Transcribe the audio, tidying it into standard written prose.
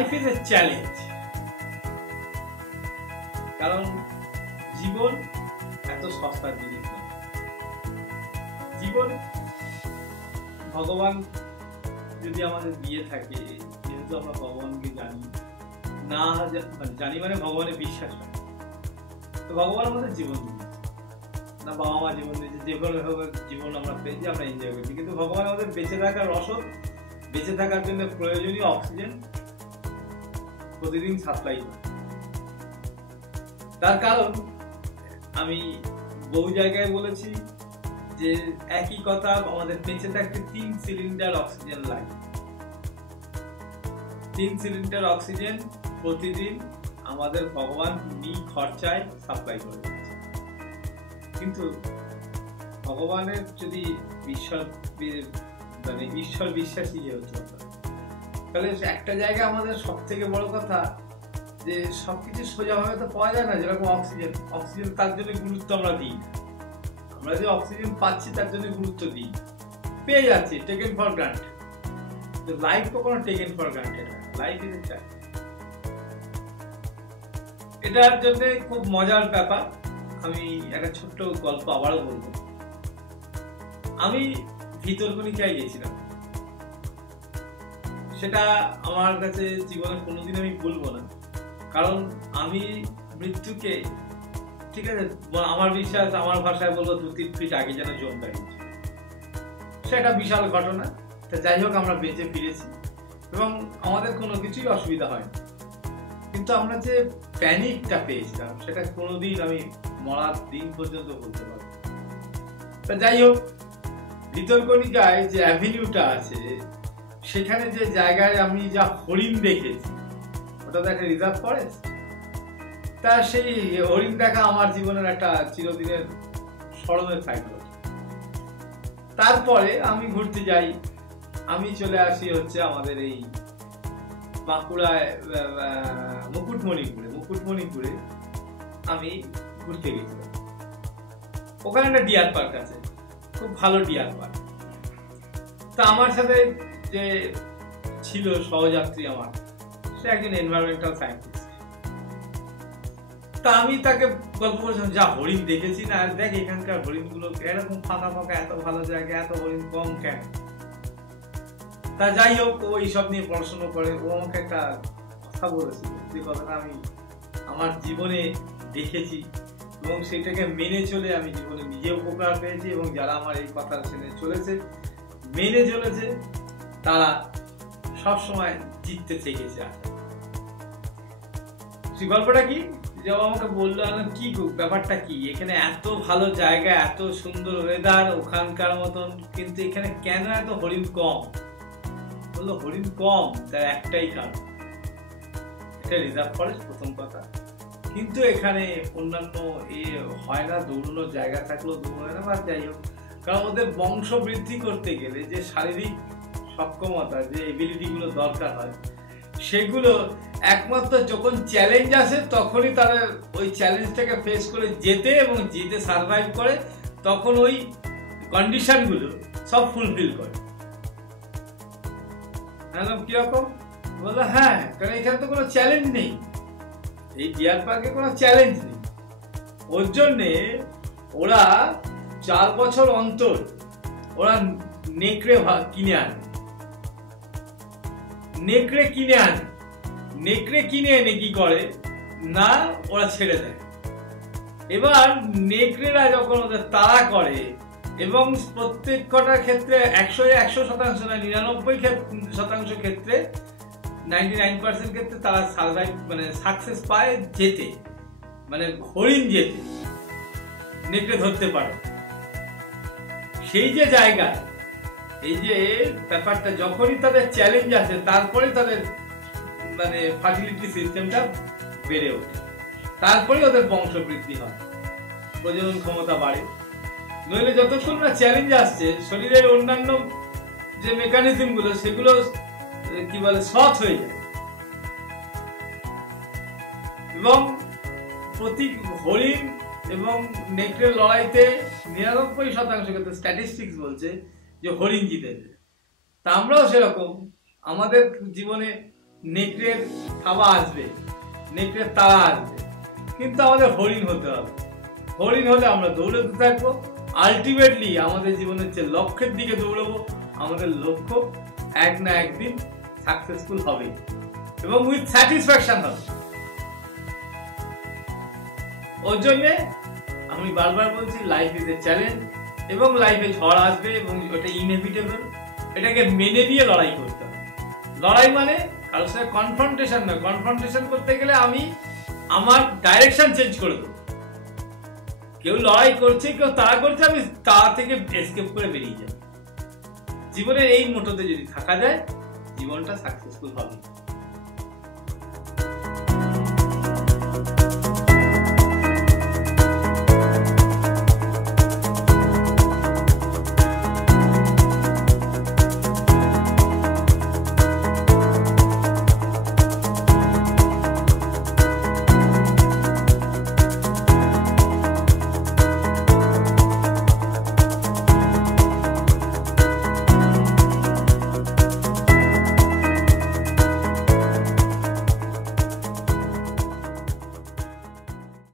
Life is a challenge. কারণ জীবন এত সস্তার জিনিস নয়। জীবন ভগবান যদি আমাদের দিয়ে থাকে, যেহেতু আমরা ভগবানকে জানি না, জানি মানে ভগবানের বিশ্বাস হয়, তো ভগবান আমাদের জীবন দিয়েছে না, বাবা মা জীবন দিয়েছে, যে কোনো জীবন আমরা পেয়েছি, আমরা এনজয় করছি, কিন্তু ভগবান আমাদের বেঁচে থাকার রসদ, বেঁচে থাকার জন্য প্রয়োজনীয় অক্সিজেন প্রতিদিন সাপ্লাই করে। তার কারণ আমি বহু জায়গায় বলেছি যে একই কথা, আমাদের বেঁচে থাকতে 3 সিলিন্ডার অক্সিজেন লাগে। 3 সিলিন্ডার অক্সিজেন প্রতিদিন আমাদের ভগবান খরচায় সাপ্লাই করে দিচ্ছে। কিন্তু ভগবানের যদি ঈশ্বর বিশ্বাসী যেহেতু, তাহলে একটা জায়গায় আমাদের সব থেকে বড় কথা যে সবকিছু সোজাভাবে তো পাওয়া যায় না। যেরকম অক্সিজেন তার জন্য গুরুত্ব আমরা দিই না। আমরা যে অক্সিজেন পাচ্ছি তার জন্য গুরুত্ব দিই, পেয়ে যাচ্ছি, টেকেন ফর গ্রান্টেড। লাইফ কখনো টেকেন ফর গ্রান্টেড হয়, লাইফ ইজ এ চ্যালেঞ্জ। এটার জন্য খুব মজার ব্যাপার, আমি একটা ছোট্ট গল্প আবারও বলবো। আমি ভিতরকণিকায় গেছিলাম, সেটা আমার কাছে জীবনে কোনোদিন আমি ভুলবো না। কারণ আমি মৃত্যুকে, ঠিক আছে, আমার বিশ্বাস, আমার ভাষায় বলবো 2-3 ফিট আগে যেন জমটা গেছে। সেটা বিশাল ঘটনা। তা যাই হোক, আমরা বেঁচে ফিরেছি এবং আমাদের কোনো কিছুই অসুবিধা হয়নি। কিন্তু আমরা যে প্যানিকটা পেয়েছিলাম সেটা কোনোদিন আমি মরার দিন পর্যন্ত বলতে পারবো। তা যাই হোক, ভিতরকণিকায় যে অ্যাভিনিউটা আছে, সেখানে যে জায়গায় আমি যা হরিণ দেখেছি, ওটা তো একটা রিজার্ভ ফরেস্ট। তা সেই হরিণ দেখা আমার জীবনের একটা চিরদিনের স্মরণের থাকলো। তারপরে আমি ঘুরতে যাই, আমি চলে আসি হচ্ছে আমাদের এই বাঁকুড়ায় মুকুটমণিপুরে আমি ঘুরতে গেছিলাম। ওখানে একটা ডিয়ার পার্ক আছে, খুব ভালো ডিয়ার পার্ক। তা আমার সাথে যে ছিল সহযাত্রী আমার, সে একজন এনভায়রনমেন্টাল সায়েন্টিস্ট। তা আমি তাকে গল্প করেছিলাম, যা হরিণ দেখেছি না, দেখ এখানকার হরিণগুলো এরকম ফাঁকা ফাঁকা, এত ভালো জায়গা, এত হরিণ কম কেন? তা যাই হোক, ও এইসব নিয়ে পড়াশোনা করে। ও আমাকে একটা কথা বলেছিল, যে কথাটা আমি আমার জীবনে দেখেছি এবং সেটাকে মেনে চলে আমি জীবনে নিজে উপকার পেয়েছি, এবং যারা আমার এই কথা শুনে চলেছে, মেনে চলেছে, তারা সবসময় জিততে শিখেছে। সেই গল্পটা কি, যে আমাকে বললো, কি ব্যাপারটা কি, এখানে এত ভালো জায়গা, এত সুন্দর ওয়েদার ওখানকার মতন, কিন্তু এখানে কেন এত হরিণ কম? বললো হরিণ কম তার একটাই কারণ, এটা রিজার্ভ ফরেস্ট, প্রথম কথা। কিন্তু এখানে অন্যান্য হয় না, দৌড়ানোর জায়গা থাকলেও দৌড়ায় না, বা যাই হোক, কারণ ওদের বংশ বৃদ্ধি করতে গেলে যে শারীরিক সক্ষমতা, যে এবিলিটি গুলো দরকার হয়, সেগুলো একমাত্র যখন চ্যালেঞ্জ আসে তখনই তারা ওই চ্যালেঞ্জটাকে ফেস করে যেতে এবং যেতে সার্ভাইভ করে, তখন ওই কন্ডিশনগুলো সব ফুলফিল করে। কিরকম? বললো হ্যাঁ, কারণ এখানে তো কোনো চ্যালেঞ্জ নেই, এই ডিয়ার পার্কে কোনো চ্যালেঞ্জ নেই। ওর জন্যে ওরা 4 বছর অন্তর ওরা নেকড়ে কিনে আনে, নেকড়ে কিনে এনে কি করে না, ওরা ছেড়ে দেয়। এবার নেকড়েরা যখন ওদের তাড়া করে, এবং প্রত্যেক কটার ক্ষেত্রে 100% না, 99% ক্ষেত্রে, 99% ক্ষেত্রে তারা সার্ভাইভ, মানে সাকসেস পায় যেতে, মানে হরিণ যেতে, নেকড়ে ধরতে পারে। সেই যে জায়গায় এই যে ব্যাপারটা, যখনই তাদের চ্যালেঞ্জ আসে, তারপরে তাদের মানে ফার্টিলিটি সিস্টেমটা বেড়ে ওঠে, তারপরে ওদের বংশ বৃদ্ধি হয়, প্রজনন ক্ষমতা বাড়ে। নইলে যতক্ষণ না চ্যালেঞ্জ আসছে, শরীরের অন্যান্য যে মেকানিজম গুলো, সেগুলো কি বলে, শর্ট হয়ে যায়। এবং প্রতি হরিণ এবং নেকড়ের লড়াইতে 99% ক্ষেত্রে স্ট্যাটিস্টিক্স বলছে যে হরিণ জিতে। তা আমরাও সেরকম, আমাদের জীবনে নেকড়ের থাবা আসবে, নেকড়ের তাড়া আসবে, কিন্তু আমাদের হরিণ হতে হবে। হরিণ হলে আমরা দৌড়াতে থাকবো, আলটিমেটলি আমাদের জীবনের যে লক্ষ্যের দিকে দৌড়াবো, আমাদের লক্ষ্য এক না একদিন সাকসেসফুল হবে এবং উইথ স্যাটিসফ্যাকশন হবে। ওর জন্যে আমি বারবার বলছি, লাইফ ইজ এ চ্যালেঞ্জ এবং লাইফে ঝড় আসবে এবং ওটা ইনএভিটেবল। এটাকে মেনে নিয়ে লড়াই করতে হবে। লড়াই মানে কারোর সাথে কনফ্রন্টেশন নয়। কনফ্রন্টেশন করতে গেলে আমি আমার ডাইরেকশন চেঞ্জ করে দেবো। কেউ লড়াই করছে, কেউ তাড়া করছে, আমি তা থেকে এসকেপ করে বেরিয়ে যাব। জীবনের এই মোটোতে যদি থাকা যায়, জীবনটা সাকসেসফুল হবে।